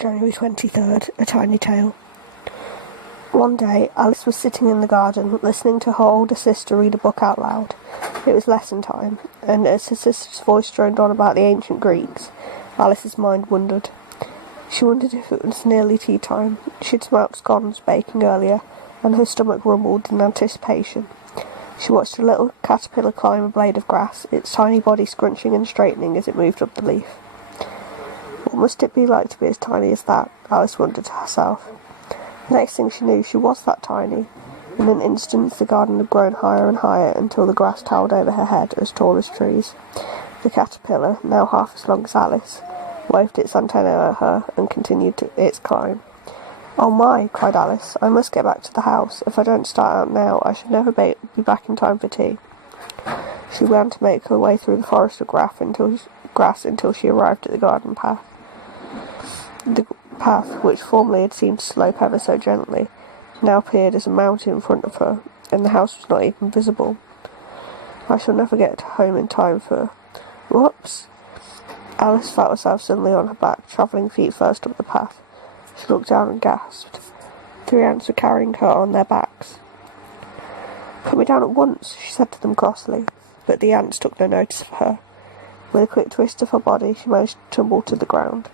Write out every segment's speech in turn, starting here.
January 23rd, A Tiny Tale. One day, Alice was sitting in the garden, listening to her older sister read a book out loud. It was lesson time, and as her sister's voice droned on about the ancient Greeks, Alice's mind wandered. She wondered if it was nearly tea time. She'd smelt scones baking earlier, and her stomach rumbled in anticipation. She watched a little caterpillar climb a blade of grass, its tiny body scrunching and straightening as it moved up the leaf. What must it be like to be as tiny as that? Alice wondered to herself. The next thing she knew, she was that tiny. In an instant, the garden had grown higher and higher until the grass towered over her head, as tall as trees. The caterpillar, now half as long as Alice, waved its antennae at her and continued its climb. "Oh my," cried Alice, "I must get back to the house. If I don't start out now, I shall never be back in time for tea." She ran to make her way through the forest of grass until she arrived at the garden path. The path, which formerly had seemed to slope ever so gently, now appeared as a mountain in front of her, and the house was not even visible. "I shall never get home in time for—" Whoops! Alice felt herself suddenly on her back, travelling feet first up the path. She looked down and gasped. 3 ants were carrying her on their backs. "Put me down at once," she said to them crossly, but the ants took no notice of her. With a quick twist of her body, she managed to tumble to the ground.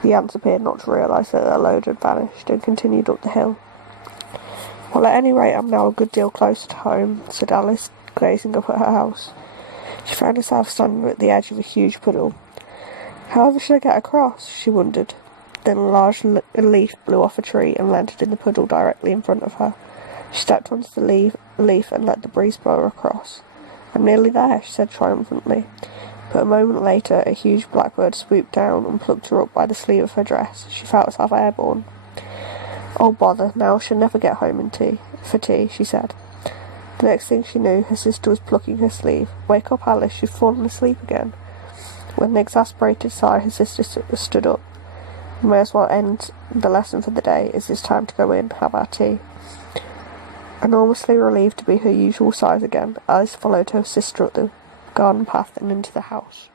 The ants appeared not to realise that their load had vanished, and continued up the hill. "Well, at any rate, I'm now a good deal closer to home," said Alice, gazing up at her house. She found herself standing at the edge of a huge puddle. "However should I get across?" she wondered. Then a large leaf blew off a tree and landed in the puddle directly in front of her. She stepped onto the leaf and let the breeze blow her across. "I'm nearly there," she said triumphantly. But a moment later, a huge blackbird swooped down and plucked her up by the sleeve of her dress. She felt herself airborne. "Oh, bother, now I shall never get home for tea," she said. The next thing she knew, her sister was plucking her sleeve. "Wake up, Alice, you've fallen asleep again." With an exasperated sigh, her sister stood up. "We may as well end the lesson for the day, as it's time to go in. Have our tea." Enormously relieved to be her usual size again, Alice followed her sister up the garden path and into the house.